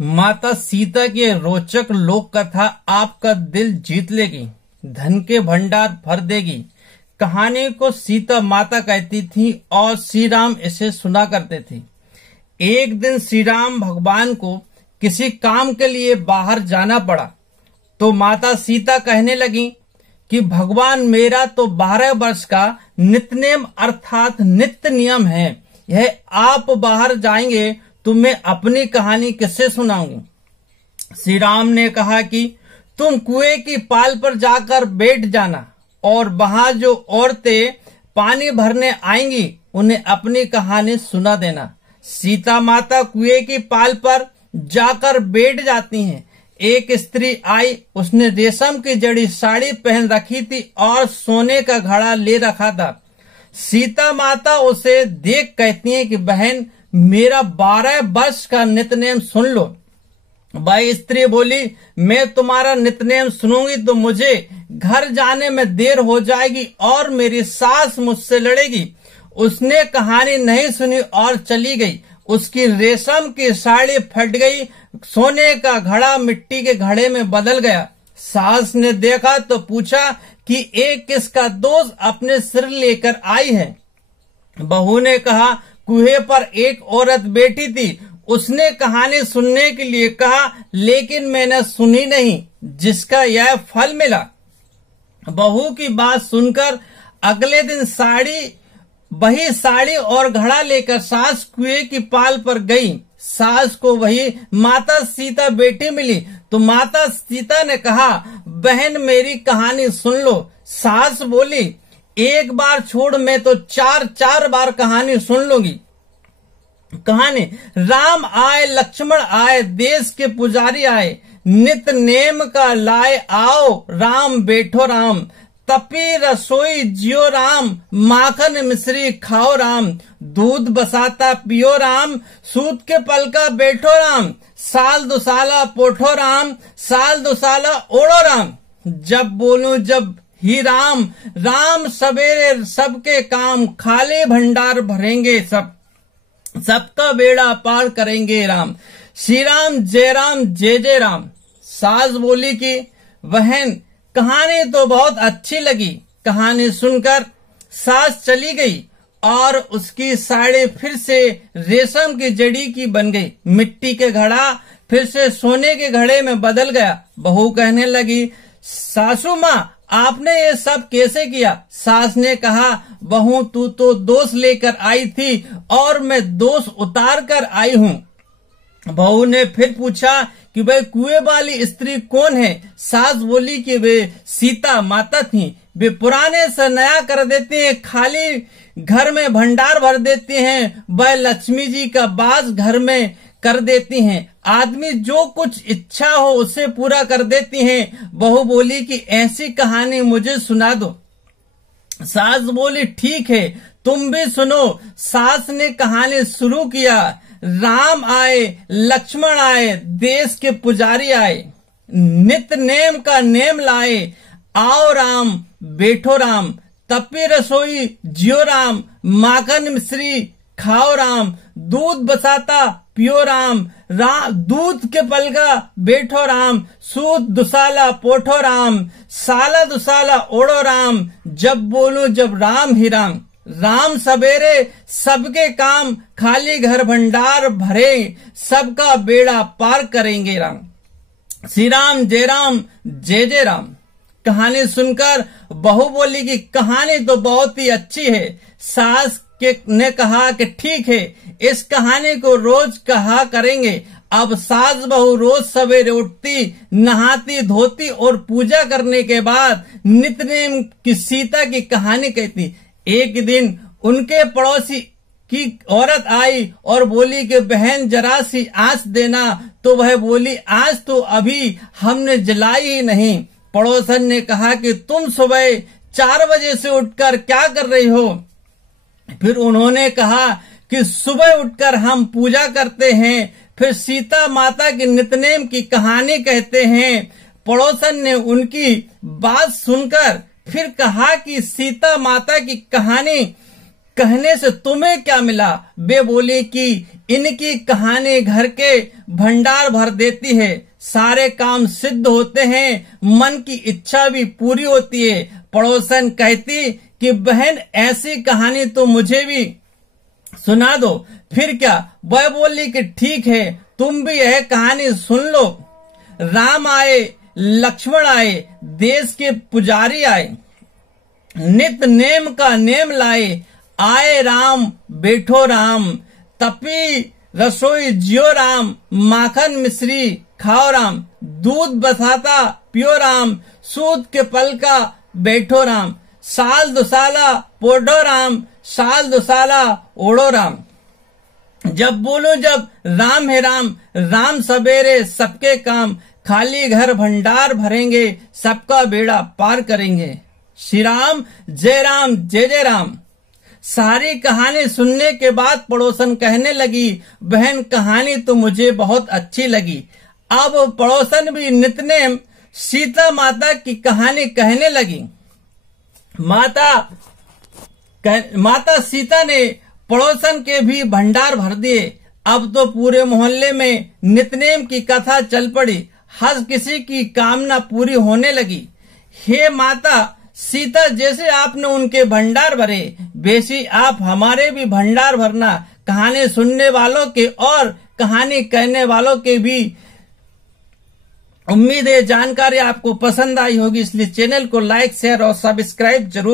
माता सीता की रोचक लोक कथा आपका दिल जीत लेगी, धन के भंडार भर देगी। कहानी को सीता माता कहती थी और श्री राम इसे सुना करते थे। एक दिन श्री राम भगवान को किसी काम के लिए बाहर जाना पड़ा, तो माता सीता कहने लगी कि भगवान मेरा तो 12 वर्ष का नित्यनेम अर्थात नित्य नियम है, यह आप बाहर जाएंगे तो मैं अपनी कहानी किससे सुनाऊंगी। श्री राम ने कहा कि तुम कुएं की पाल पर जाकर बैठ जाना और वहां जो औरतें पानी भरने आएंगी उन्हें अपनी कहानी सुना देना। सीता माता कुएं की पाल पर जाकर बैठ जाती हैं। एक स्त्री आई, उसने रेशम की जड़ी साड़ी पहन रखी थी और सोने का घड़ा ले रखा था। सीता माता उसे देख कहती है कि बहन मेरा 12 वर्ष का नित्यनेम सुन लो। वह स्त्री बोली, मैं तुम्हारा नित्यनेम सुनूंगी तो मुझे घर जाने में देर हो जाएगी और मेरी सास मुझसे लड़ेगी। उसने कहानी नहीं सुनी और चली गई। उसकी रेशम की साड़ी फट गई, सोने का घड़ा मिट्टी के घड़े में बदल गया। सास ने देखा तो पूछा कि एक किसका दोष अपने सिर लेकर आई है। बहू ने कहा, कुएं पर एक औरत बैठी थी, उसने कहानी सुनने के लिए कहा लेकिन मैंने सुनी नहीं, जिसका यह फल मिला। बहू की बात सुनकर अगले दिन वही साड़ी और घड़ा लेकर सास कुएं की पाल पर गई। सास को वही माता सीता बेटी मिली तो माता सीता ने कहा, बहन मेरी कहानी सुन लो। सास बोली, एक बार छोड़, मैं तो 4 बार कहानी सुन लूंगी। कहानी, राम आए लक्ष्मण आए, देश के पुजारी आए, नित नेम का लाए आओ, राम बैठो राम, तपी रसोई जियो राम, माखन मिश्री खाओ राम, दूध बसाता पियो राम, सूत के पलका बैठो राम, साल दुसाला पोठो राम, साल दुसाला ओढ़ो राम। जब बोलूं जब ही राम, राम सवेरे सबके काम, खाली भंडार भरेंगे सबका बेड़ा पार करेंगे राम। श्री राम जय जय राम। सास बोली कि बहन कहानी तो बहुत अच्छी लगी। कहानी सुनकर सास चली गई और उसकी साड़ी फिर से रेशम की जड़ी की बन गई। मिट्टी के घड़ा फिर से सोने के घड़े में बदल गया। बहू कहने लगी, सासू माँ आपने ये सब कैसे किया। सास ने कहा, बहू तू तो दोष लेकर आई थी और मैं दोष उतार कर आई हूँ। बहू ने फिर पूछा कि भाई कुएं वाली स्त्री कौन है। सास बोली कि वे सीता माता थी। वे पुराने से नया कर देते हैं, खाली घर में भंडार भर देते हैं, वह लक्ष्मी जी का वास घर में कर देती हैं, आदमी जो कुछ इच्छा हो उसे पूरा कर देती हैं। बहू बोली कि ऐसी कहानी मुझे सुना दो। सास बोली, ठीक है तुम भी सुनो। सास ने कहानी शुरू किया। राम आए लक्ष्मण आए, देश के पुजारी आए, नित्य नेम का नेम लाए, आओ राम बैठो राम, तपी रसोई जियो राम, माखन मिश्री खाओ राम, दूध बसाता पियो राम, दूध के पलका बैठो राम, सूत दुसाला पोठो राम, साला दुसाला ओढ़ो राम, जब बोलूं जब राम ही राम। राम सवेरे सबके काम, खाली घर भंडार भरे, सबका बेड़ा पार करेंगे राम। श्री राम जय जय राम। कहानी सुनकर बहू बोली कि कहानी तो बहुत ही अच्छी है। सास ने कहा कि ठीक है, इस कहानी को रोज कहा करेंगे। अब सास बहू रोज सवेरे उठती, नहाती धोती और पूजा करने के बाद नित्यनेम की सीता की कहानी कहती। एक दिन उनके पड़ोसी की औरत आई और बोली कि बहन जरा सी आंच देना। तो वह बोली, आज तो अभी हमने जलाई ही नहीं। पड़ोसन ने कहा कि तुम सुबह 4 बजे से उठकर क्या कर रही हो। फिर उन्होंने कहा कि सुबह उठकर हम पूजा करते हैं, फिर सीता माता की नित्यनेम की कहानी कहते हैं। पड़ोसन ने उनकी बात सुनकर फिर कहा कि सीता माता की कहानी कहने से तुम्हें क्या मिला? वे बोली कि इनकी कहानी घर के भंडार भर देती है, सारे काम सिद्ध होते हैं, मन की इच्छा भी पूरी होती है। पड़ोसन कहती कि बहन ऐसी कहानी तो मुझे भी सुना दो। फिर क्या? वह बोली कि ठीक है, तुम भी यह कहानी सुन लो। राम आए, लक्ष्मण आए, देश के पुजारी आए, नित नेम का नेम लाए, आए राम बैठो राम, तपी रसोई जियो राम, माखन मिश्री खाओ राम, दूध बसाता पियो राम, सूद के पल का बैठो राम, साल दुसाला पोढ़ो राम, साल दुसाला ओढ़ो राम। जब बोलो जब राम है राम, राम सवेरे सबके काम, खाली घर भंडार भरेंगे, सबका बेड़ा पार करेंगे। श्री राम जय राम जय जय राम। सारी कहानी सुनने के बाद पड़ोसन कहने लगी, बहन कहानी तो मुझे बहुत अच्छी लगी। अब पड़ोसन भी नितनेम सीता माता की कहानी कहने लगी। माता सीता ने पड़ोसन के भी भंडार भर दिए। अब तो पूरे मोहल्ले में नितनेम की कथा चल पड़ी। हर किसी की कामना पूरी होने लगी। हे माता सीता, जैसे आपने उनके भंडार भरे, वैसे आप हमारे भी भंडार भरना। कहानी सुनने वालों के और कहानी कहने वालों के भी उम्मीद है जानकारी आपको पसंद आई होगी, इसलिए चैनल को लाइक शेयर और सब्सक्राइब जरूर